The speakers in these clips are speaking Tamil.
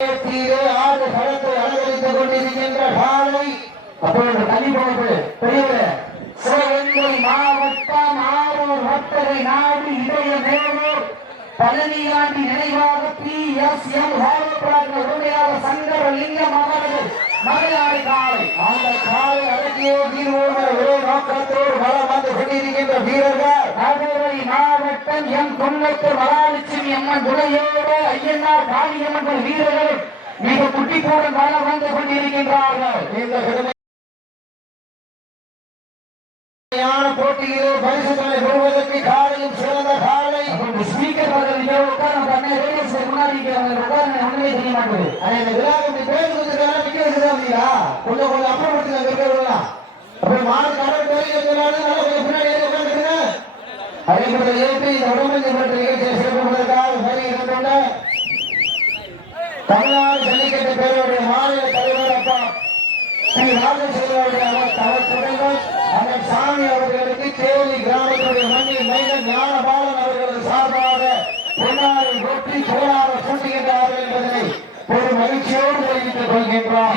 ஆடு களத்தை அலங்கரித்துக் கொண்டிருக்கின்ற காலை அப்பொழுது தனிப்பொழுது பெரியவர் சிவகங்கை மாவட்டம் ஆரூர் வட்டரை நாடு இடைய மேலூர் பழனியாண்டி நினைவாக PSM உரிமையாக சங்கரலிங்கம் அவர்கள் மலையாளி காலை அந்த காலை அடக்கிய தீர்வோடு ஒரே நோக்கத்தோடு வளம் வந்து கொண்டிருக்கின்ற வீரர்கள் மதுரை மாவட்டம் எம் குன்னத்து மகாலட்சுமி அம்மன் துணையோடு ஐயனார் காளியம்மன் வீரர்கள் மிக குட்டிப்போடன் வளம் வந்து கொண்டிருக்கின்றார்கள். இந்த போட்டியிலே பரிசுகளை பெறுவதற்கு காலையும் சிறந்த காலை ஸ்பீக்கர் முன்னாடி தெரிய மாட்டேங்குது. கொஞ்சம் கொஞ்சம் அப்புறம் அப்புறம் மாடு கடல் பின்னாடி அதே போல ஏற்றி இந்த உடம்பு நிகழ்ச்சியை சிறப்புவதற்காக வருகின்ற தமிழ்நாடு ஜல்லிக்கட்டு பேருடைய மாநில தலைவர் அப்பா ஸ்ரீ ராஜசேகருடைய தலைவர் அண்ணன் சாமி அவர்களுக்கு தேனி கிராமத்துடைய மண்ணில் மைந்தன் ஞானபாலன் அவர்களது சார்பாக பொன்னாரை வெற்றி கோளாறு சூட்டுகின்றார்கள் என்பதனை ஒரு மகிழ்ச்சியோடு தெரிவித்துக் கொள்கின்றார்.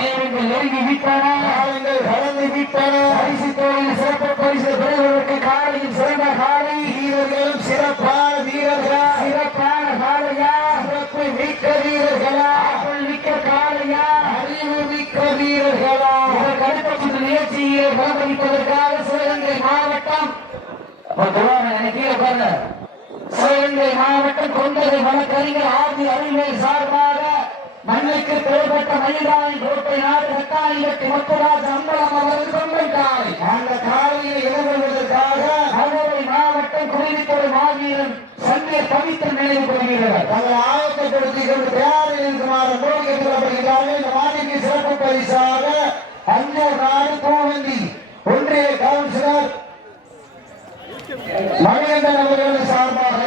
நெருங்கி விட்டன, காலங்கள் கலந்து விட்டன. பரிசு தொழில் சிறப்பு பரிசு பெறுவதற்கு காலையில் சிறந்த காலை வீரர்களும் சிறப்பான வீரர்களா, சிறப்பான காலையா, சிறப்பு மிக்க வீரர்களா, மிக்க காலையா, அறிவு மிக்க வீரர்களா, கடுத்த நிகழ்ச்சியை பலப்பதிப்பதற்காக சிவகங்கை மாவட்டம் சிவகங்கை மாவட்டம் கொண்டதை வழக்கறிஞர் ஆதி அறிவியல் சார்பாக மண்ணுக்கு பெயர்பட்ட மயிலாய் கோட்டை நாடு கட்டாயத்தி முத்துராஜ் அம்பலம் அவரது கொண்டை காலை அந்த காலையை எதிர்கொள்வதற்காக மதுரை மாவட்டம் குருவித்துறை மாவீரன் சந்திய பவித்திர நினைவு கொள்கிறார். தங்கள் ஆயத்தப்படுத்திக் கொண்டு தயாரில் இருக்குமாறு மூலிகைப்படுகிறார்கள். இந்த மாநிலக்கு சிறப்பு பரிசாக அஞ்சூர் நாடு பூவந்தி ஒன்றிய கவுன்சிலர் மணிகண்டன் அவர்கள் சார்பாக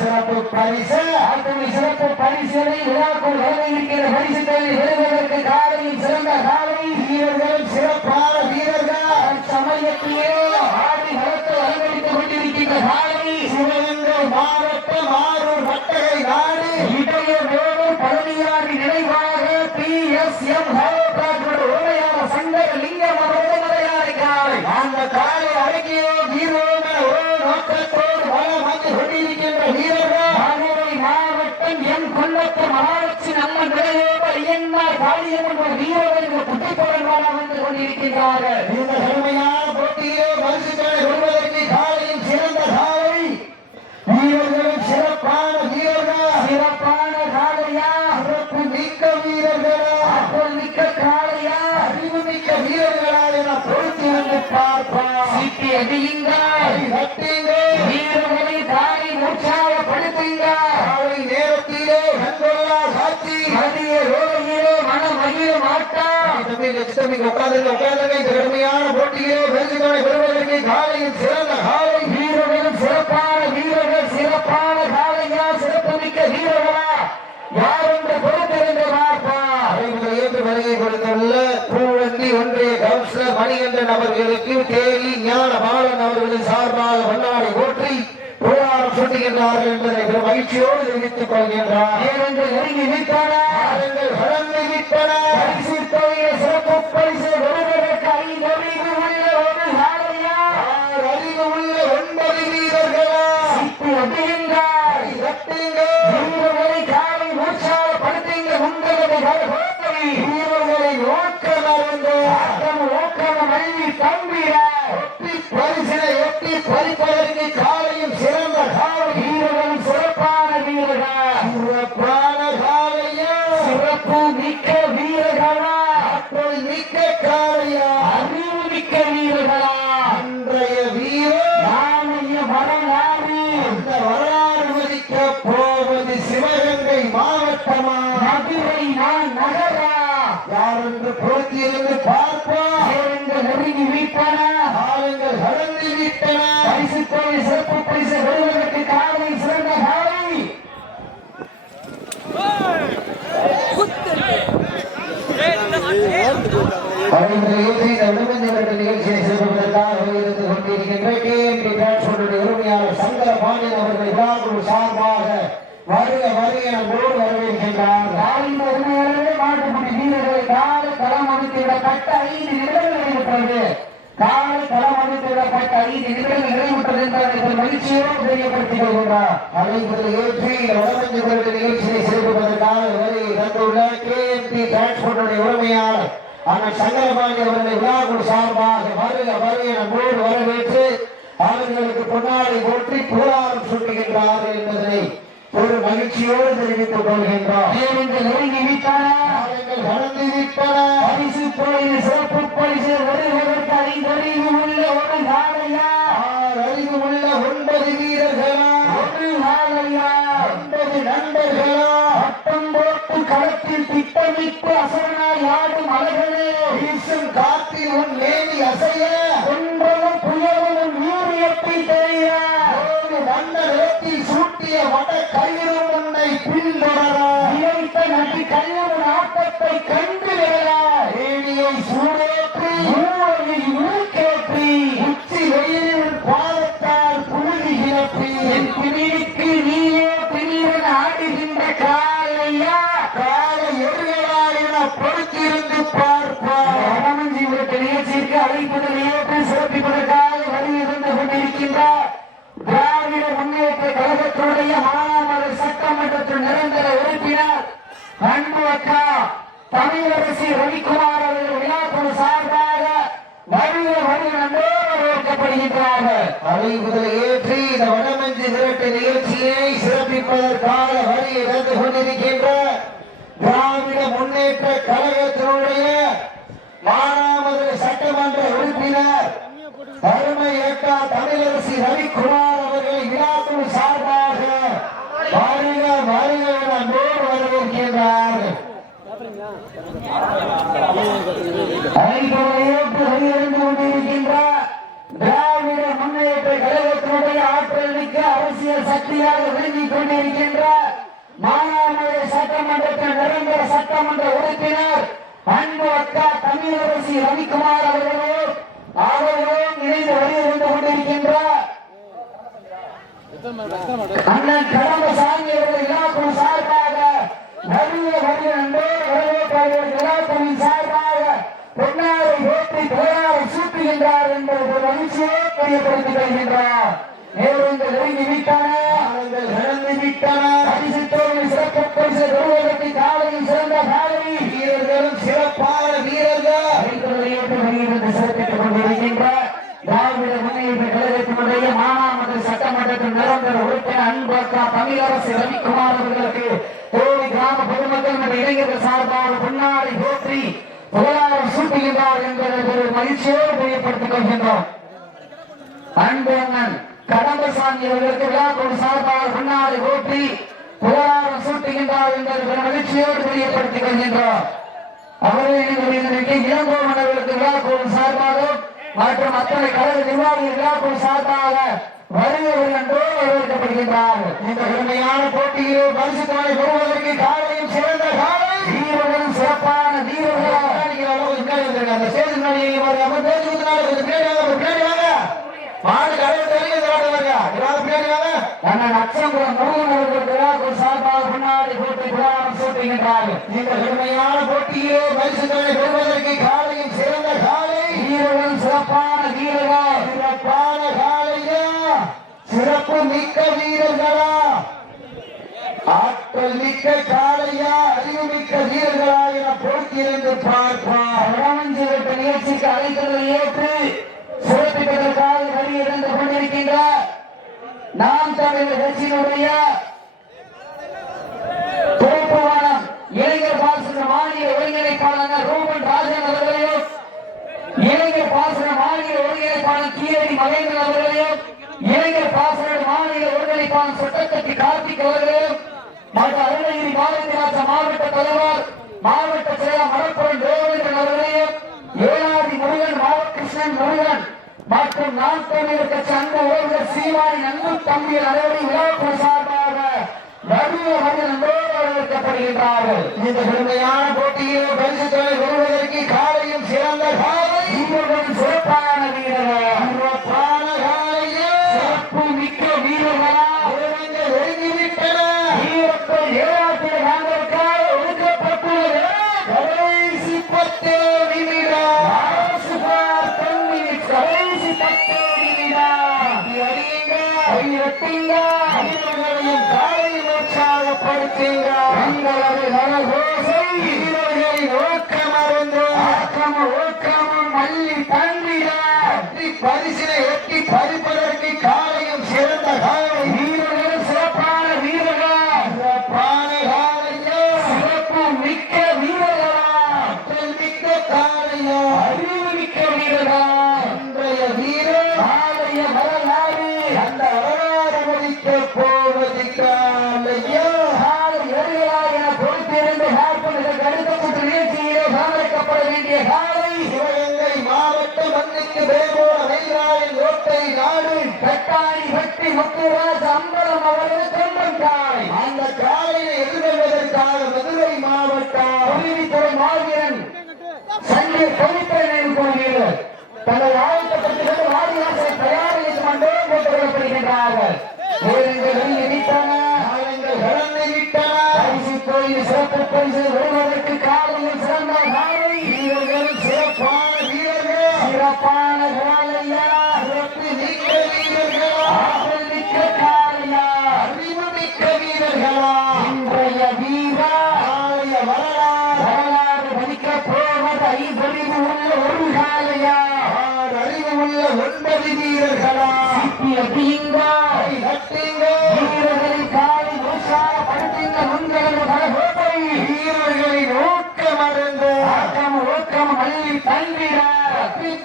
சிறப்பு பரிசு அத்தனை சிறப்பு பரிசுகளை விழாக்குள் வழங்கியிருக்கிற பரிசு தொழில் பெறுவதற்கு காலையில் சிறந்த காலை வீரர்களும் சிறப்பான வீரர்கள் சமயத்திலே ஆடி வளர்த்து அலங்கரித்துக் கொண்டிருக்கின்ற காலை சிவகங்கை மாவட்டம் ஆரூர் வட்டகை நாடு இடைய மேலூர் பழனியாண்டி நினைவாக PSM உரிமையாக சங்கரலிங்கம் அவர்கள் மலையாளி காலை அந்த காலை அடக்கிய வீரோடு ஒரு நோக்கத்தோடு வளம் வந்து கொண்டிருக்கின்ற வீரர்கள் மதுரை மாவட்டம் எம் குன்னத்து மகாலட்சுமி அம்மன் துணையோடு ஐயனார் காளியம்மன் வீரர்கள் குட்டிப்போடன் வளம் வந்து கொண்டிருக்கின்றார்கள். இந்த கடுமையான போட்டியிலே பரிசுகளை பெறுவதற்கு காலையும் சிறந்த காலை வீரர்களும் சிறப்பான வீரர்கள், சிறப்பான காலையா, சிறப்பு மிக்க வீரர்களா, அப்போது மிக்க காலையா, அறிவு மிக்க வீரர்களா என பொறுத்திருந்து பார்ப்பார். சிட்டி அடியுங்கள், வீரர்களை தாரை உற்சாகப்படுத்துங்கள். காலை நேரத்திலே கண்கொள்ளா காட்சி மதிய வேளையிலே மனம் மகிழ மாட்டார். உட்கார்ந்து இந்த கடுமையான போட்டியிலே பரிசுகளை பெறுவதற்கு காலையில் சிறந்த காலை வீரர்களும் சிறப்பான வீரர்கள், சிறப்பான காலையா, சிறப்பு மிக்க வீரர்களா யார் என்று பொறுத்திருந்து பார்ப்பார். ஏற்று வருகை கொடுத்துள்ள பூவந்தி ஒன்றிய கவுன்சிலர் மணிகண்டன் அவர்களுக்கு தேனி ஞானபாலன் அவர்களின் சார்பாக வண்ணாடி போற்றி புகழாரம் சூட்டுகின்றார்கள் என்பதை மகிழ்ச்சியோடு தெரிவித்துக் கொள்கின்றார். நெருங்கி விட்டன, வளர்ந்து விட்டன. பரிசு தொகையை சிறப்பு பரிசு வருவதற்கு 5 அறிவு உள்ள ஒரு காலையா, 6 அறிவு உள்ள 9 வீரர்களா, சிட்டி அடியுங்கள், வீரர்களை காலை உற்சாகப்படுத்துங்க. உங்களது வீரர்களை ஓக்கணம் அள்ளி தம்பிட பரிசினை எட்டி பறிப்பதற்கு காலையும் சிறந்த காலை வீரர்களும் சிறப்பான வீரர்கள், சிறப்பான காலையா, சிறப்பு மிக்க வீரர்களா, ஆற்றல் மிக்க காலையா, அறிவு மிக்க வீரர்களா. இன்றைய வீரர் நாளைய வரலாறு. இந்த வரலாறு மதிக்க போவது சிவகங்கை மாவட்டமா, மதுரை நகரா யார் என்று பொறுத்திருந்து பார்ப்போம். நெருங்கி விட்டன, காலங்கள் கடந்து விட்டன. பரிசு தொழில் சிறப்பு பரிசு பெறுவதற்கு காலை சிறந்த காலை நிகழ்ச்சியை சிறப்புவதற்காக இருந்து கொண்டிருக்கின்ற KMT டிரான்ஸ்போர்ட் உரிமையாளர் சங்கர பாண்டியன் அவர்களை சார்பாக வருக வருக நம்மோடு வரவேற்கின்றார். அமைக்கப்பட்ட 5 நிமிடங்கள் நிறைவுற்றது. காலை களம் அமைத்துவிடப்பட்ட 5 நிமிடங்கள் நிறைவுற்றது என்பதை மகிழ்ச்சியோடு தெரியப்படுத்திக் கொள்கின்றார். அழைப்புதல் ஏற்றி வடமஞ்சு கொள்கை நிகழ்ச்சியை சிறப்பிப்பதற்காக வரை தந்துள்ள KMT டிரான்ஸ்போர்ட்டுடைய உரிமையாளர் ஆனால் சங்கரபாண்டி அவர்களை விழாக்குழு சார்பாக வருக வருக நம்மோடு வரவேற்று அவர்களுக்கு பொன்னாடை போற்றி புகழாரம் சூட்டுகின்றார்கள் என்பதனை ஒரு மகிழ்ச்சியோடு தெரிவித்துக் கொள்கின்றோம். நெருங்கி விட்டன, கடந்து விட்டன. பரிசு தொழில் சிறப்பு பரிசு வருவதற்கு அறிவு உள்ள ஒரு நாளையா, அறிவு உள்ள 9 வீரர்களா, ஒரு நாளையா, 9 நண்பர்களா, வட்டம் போட்டு களத்தில் திட்டமிட்டு அசரனாய் ஆடும் அழகனே, வீசும் காற்றில் உன் மேனி அசைய, ஒன்றவும் புயலும் வீரியத்தை தெரிய, வண்ணத்தில் சூட்டிய வட கயிறும் உன்னை பின்தொடர, இணைத்த நன்றி கல்யாண ஆட்டத்தை கண்டு விட, ஏனியை சூடேற்றி ஊழலில் ஊக்கேற்றி, உச்சி வெயிலில் பாலத்தால் புழுதி கிளப்பி, என் பிடிக்கு நீயே பிரிவன் ஆடுகின்ற காலையா, காலை எருமையா என பொறுத்திருந்து பார்ப்பார். வடமஞ்சி உலக நிகழ்ச்சிக்கு அழைப்பதில் ஏற்று சிறப்பிப்பதற்காக வழியிருந்து கொண்டிருக்கின்றார். திராவிட முன்னேற்ற கழகத்துடைய மானாமதுரை சட்டமன்றத்தில் நிரந்தர உறுப்பினர் அன்பு அக்கா தமிழரசி ரவிக்குமார் அவர்கள் விழாக்குழு சார்பாக வருக வருக வரவேற்கப்படுகின்றார்கள். அழைப்புதலை ஏற்றி இந்த வடமஞ்சி திரட்டு நிகழ்ச்சியை சிறப்பிப்பதற்காக வழியை வந்து கொண்டிருக்கின்ற திராவிட முன்னேற்ற கழகத்தினுடைய மானாமதுரை சட்டமன்ற உறுப்பினர் அருமை அக்கா தமிழரசி ரவிக்குமார் அவர்களை விழாக்குழு சார்பாக வருக வருக என வரவேற்கின்றார்கள். கொண்டிருக்கின்ற திராவிட முன்னேற்ற கழகத்தினுடைய ஆற்றல் மிக்க அரசியல் சக்தியாக விளங்கிக் கொண்டிருக்கின்ற மானாமதுரை சட்டமன்றத்தின் நிரந்தர சட்டமன்ற உறுப்பினர் அன்பு அக்கா தமிழரசி ரவிக்குமார் அவர்களோடு இணைந்து வருகின்ற கொண்டிருக்கின்ற அண்ணன் கடம்பசாமி அவர்கள் விழாக்குழு சார்பாக வருகிற விழாக்குழுவின் சார்பாக பொன்னாரை போற்றி புகழாரை சூட்டுகின்றார் என்பது மகிழ்ச்சியை தெரியப்படுத்திக் கொள்கின்றார். நேரங்கள் நெருங்கி விட்டன, நடந்து விட்டன. பரிசு தொழில் சிறப்பு பரிசு பெறுவதற்கு காலையில் சிறந்த காலை வீரர்களும் சிறப்பான வீரர்கள் சிறப்பித்துக் கொண்டிருக்கின்ற திராவிட முன்னேற்ற கழகத்தினுடைய மானாமதுரை சட்டமன்றத்தின் நிரந்தர உறுப்பினர் அன்பு அக்கா தமிழரசு ரவிக்குமார் அவர்களுக்கு கோவை கிராம பொதுமக்கள் மற்றும் இளைஞர்கள் சார்பாக பொன்னாடை போற்றி புகழாரம் சூட்டுகின்றார் என்பதை ஒரு மகிழ்ச்சியோடு தெரியப்படுத்திக் கொள்கின்றோம். அன்பு அண்ணன் கடம்பசாமி அவர்களுக்கு விழாக்குழு சார்பாக பொன்னாடை போற்றி புகழாரம் சூட்டுகின்றார் என்பதை ஒரு மகிழ்ச்சியோடு தெரியப்படுத்திக் கொள்கின்றோம். அவர்களுக்கு இளங்கோவன் அவர்களுக்கு விழாக்குழு சார்பாக மற்றும் அத்தனை கழக நிர்வாகிகள் விழாக்குழு சார்பாக வருகிறவர்கள் என்றோ வரவேற்கப்படுகின்றார்கள். இந்த பெருமையான போட்டியிலே பரிசு தொகை பெறுவதற்கு காலையும் சிறந்த காலை வீரர்களும் சிறப்பான வீரர்கள் அந்த சேது நாடியை மாடு அச்சங்குளம் முருகன் அவர்கள் விழாக்குழு சார்பாக முன்னாடி போட்டி புராணம் சூட்டுகின்றார்கள். இந்த பெருமையான போட்டியிலே பரிசு தொகை பெறுவதற்கு காலையும் சிறந்த காலை வீரர்களும் சிறப்பான வீரர்கள், சிறப்பான காலையா, சிறப்பு மிக்க வீரர்களா, ஆற்றல் மிக்க காலையா, அறிவு மிக்க வீரர்களா என பொறுத்திருந்து பார்ப்பார். வடமஞ்சி திரட்டு நிகழ்ச்சிக்கு அழைத்ததை ஏற்று சிறப்பிப்பதற்காக வருகிறது கொண்டிருக்கின்ற நாம் தமிழர் கட்சியினுடைய தோப்புவானம் இளைஞர் பாசன மாநில ஒருங்கிணைப்பாளர் ரூபன் ராஜன் அவர்களையும், இளைஞர் பாசன மாநில ஒருங்கிணைப்பாளர் கீழடி மகேந்திரன் அவர்களையும், இளைஞர் பாசன மாநில ஒருங்கிணைப்பாளர் சொட்டக்கட்டி கார்த்திக் அவர்களையும் மற்றும் அருணகிரி பாரதிராஜ மாவட்ட தலைவர் மாவட்ட செயலர் மலப்புரம் தேவேந்திரன் அவர்களையும், ஏனாதி முருகன் மாவகிருஷ்ணன் முருகன் மற்றும் நாம் தமிழர் கட்சி அன்பு உறவுகள் சீமானின் அன்பு தம்பியின் அனைவரும் விழாக்குழு சார்பாக வருகிற வரவேற்கப்படுகின்றார்கள். இந்த பெருமையான போட்டியில் பரிசு தொகை பெறுவதற்கு காலையும் சிறந்த காலை வீரர்களும் சிறப்பான வீரர்கள், சிறப்பான காலையே சிறப்பு மிக்க வீரர்களா நெருங்கிவிட்டன. வீரத்தை ஏழாத்திர நாங்களுக்காக ஒதுக்கப்பட்டுள்ளது கடைசி 10 நிமிடம். வீரர்களின் ஊக்கம் அறிந்து ஊக்கமும் மல்லி தந்திட பரிசினை எட்டி பறிப்பதற்கு காலையும் சிறந்த காலை வீரர்கள் சிறப்பான வீரர்கள் சிறப்பான காலையோ சிறப்பு மிக்க வீரர்களா ஆற்றல் மிக்க காலையோ அறிவு மிக்க வீரர்களா இன்றைய வீரர் காலைய வரலாறு அந்த வரலாறு முடிக்க போவது காலையோ காலை எறியலா என பொறுத்திருந்து இதற்கு அடுத்த சுற்று நிகழ்ச்சியிலே சமர்ப்பிக்கப்பட வேண்டிய காலை சிவகங்கை மாவட்ட மண்ணுக்கு வேவோட வெயிலாயின் ஓட்டை நாடு கட்டாணி பட்டி முத்துராஜ் அம்பலம் அவர்கள் செல்லும் காலை அந்த காலையை எதிர்கொள்வதற்காக மதுரை மாவட்டம் தொழில்துறை மாவீரன் சண்டை பொதுப்பயணிகள் கொள்கிறார் தங்கள் ஆயத்தப்பட்டு வாடிவாசலை தயார் செய்து மண்டலம் போட்டுக் கொள்ளப்படுகின்றார்கள் சிறப்பு பரிசு வருவதற்கு காலையில் சிறந்த காலை வீரர்களும் சிறப்பான வீரர்கள் சிறப்பான காலையா சிறப்பு மிக்க வீரர்களா ஆற்றல் மிக்க காலையா அறிவு மிக்க வீரர்களா இன்றைய வீரா காலைய வரலாறு படிக்க போவது ஐந்தறிவு உள்ள ஒரு காலையா அறிவு உள்ள 9 வீரர்களா வீரர்களின் காலை உற்சாகப்படுத்துங்க வீரர்களின் ஊக்கம் அறிந்து ஊக்கம் மல்லி தந்திட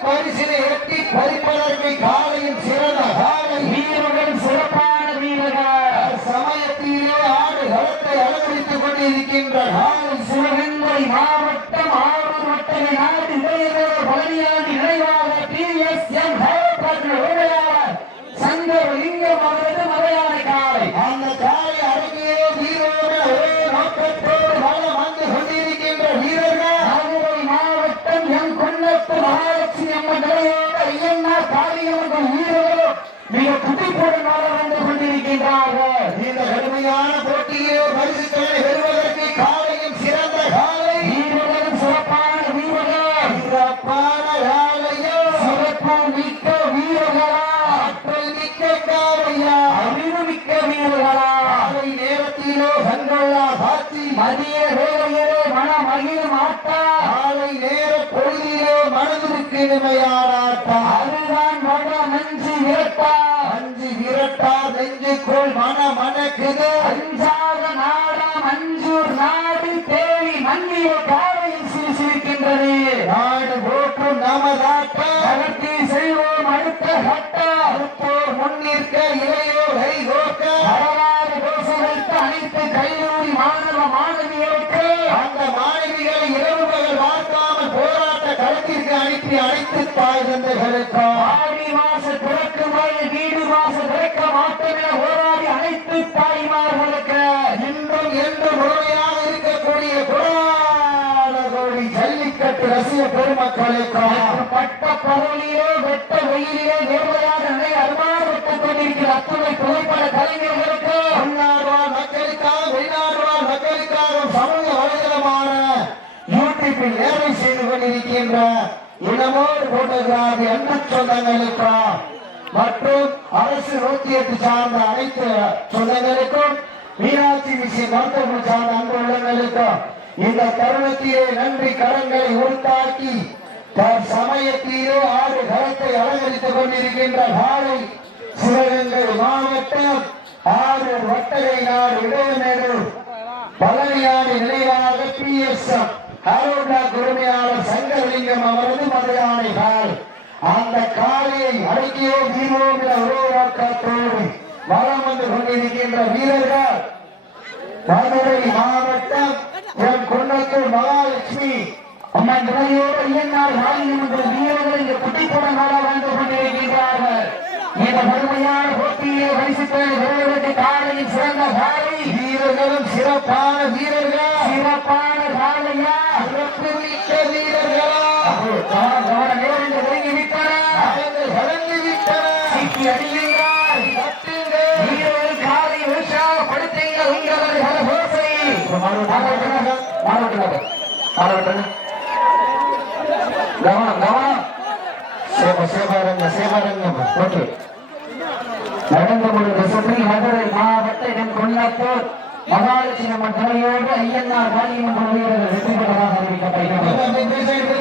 பரிசினை எட்டி பறிப்பதற்கு காலையும் சிறந்த காலை வீரர்கள் சிறப்பான வீரர்கள் சமயத்திலே ஆடு களத்தை அலங்கரித்துக் கொண்டிருக்கின்ற காலை சிவகங்கை மாவட்டம் ஆரூர் வட்டத்தை நாடு இளைஞர் பழனியாண்டி நினைவாக PSM சங்கரலிங்கம் அவரது மலையாள காலை அந்த காலை அடங்கிய வீரோடு நோக்கத்தோடு வளம் வந்து கொண்டிருக்கின்ற வீரர்கள் மதுரை மாவட்டம் எம் கொன்னத்து மகாலட்சுமி அம்மன் நிலையோடு ஐயன்னார் காளியம்மன் வீரர்களும் மிக துடிப்புடன் வளம் வந்து கொண்டிருக்கின்றார்கள் இந்த கடுமையான போட்டியிலே பரிசுகளை பெறுவதற்கு காலையும் சிறந்த காலை வீரர்களும் சிறப்பான வீரர்கள் சிறப்பான காலையோ சிறப்பு மிக்க வீரர்களா மதிய வேளையிலே மனம் மகிழ மாட்டா காலை நேர பொழுதிலே மனதிற்கு இனிமையாடாட்டா அதுதான் மன நஞ்சு விரட்டா நெஞ்சுக்குள் மனக்குது அஞ்சாத நாடாம் அஞ்சூர் நாடு தேவி மன்னிய காலையில் சிரிக்கின்றது நாடு போற்றும் நமதாட்டா நடத்தி செல்வோம் அடுத்த கட்டா முன்னிற்க இளையோர் கை கோக்க வரலாறு கோஷ வைத்த அனைத்து கல்லூரி மாணவ மாணவியருக்கு அந்த மாணவிகளை இரவு பகல் பார்க்காமல் போராட்ட களத்திற்கு அனுப்பி அனைத்து தாய் தந்தைகளுக்கு ஆடி மாச பிறக்கும் வீடு மாச பிறக்க மாட்டோம் என போராடி அனைத்து தாய்மார்களுக்கு இன்றும் என்றும் முழுமையாக இருக்கக்கூடிய கோடி ஜல்லிக்கட்டு ரசிக பெருமக்களுக்கு பட்ட பரவலிலோ வெட்ட வெயிலிலோ நேர்மையாக நிலை அருமாறுபட்டுக் கொண்டிருக்கிற அத்துணை புகைப்பட கலைஞர்களுக்கு உள்நாடுவாழ் மக்களுக்காக வெளிநாடுவாழ் மக்களுக்காக சமூக வலைதளமான யூடியூப்பில் ஏவை செய்து கொண்டிருக்கின்ற இனமோடு போட்டோகிராபி அன்பு சொந்தங்களுக்கும் மற்றும் அரசு 108 சார்ந்த அனைத்து சொந்தங்களுக்கும் மீனாட்சி விஷயம் மருத்துவ சார்ந்த அன்பு உள்ளங்களுக்கும் இந்த தருணத்திலே நன்றி கடன்களை உருத்தாக்கி சமயத்திலே ஆடு களத்தை அலங்கரித்துக் கொண்டிருக்கின்ற காலை சிவகங்கை மாவட்டம் ஆரூர் வட்டகை நாடு இடையநேரு பழனியாடி நினைவாக PSM ஹரோடா உரிமையாளர் சங்கரலிங்கம் அவரது மலையாளி கால் அந்த காலையை அடக்கியோ வீரோம் என உருவாக்கத்தோடு வளம் வந்து கொண்டிருக்கின்ற வீரர்கள் மதுரை மாவட்டம் எம் கொன்னத்தூர் மகாலட்சுமி அம்மன் நிலையோடு ஐயன்னார் காளியம்மன் வீரர்கள் இந்த குட்டிப்புடன் வந்து கொண்டிருக்கின்றார்கள் இந்த கடுமையான போட்டியை பரிசுத்த காலையில் சிறந்த காலை வீரர்களும் சிறப்பான வீரர்கள் சிறப்பான காலையா சிறப்பு மிக்க வீரர்களா நேரங்கள் விட்டன சிக்கி அடியுங்கள் வீரர்கள் காலை உற்சாகப்படுத்துங்கள் உங்களது ஓசை கவனம் கவனம் சேவரங்கம் ஓகே நடந்து முடிந்த சுற்றி மதுரை மாவட்டம் கொல்லப்பூர் மகாலட்சுமி அம்மன் தலையோடு ஐயனார் பாலியம்மன் வீரர்கள் வெற்றி பெற்றதாக அறிவிக்கப்படுகிறது.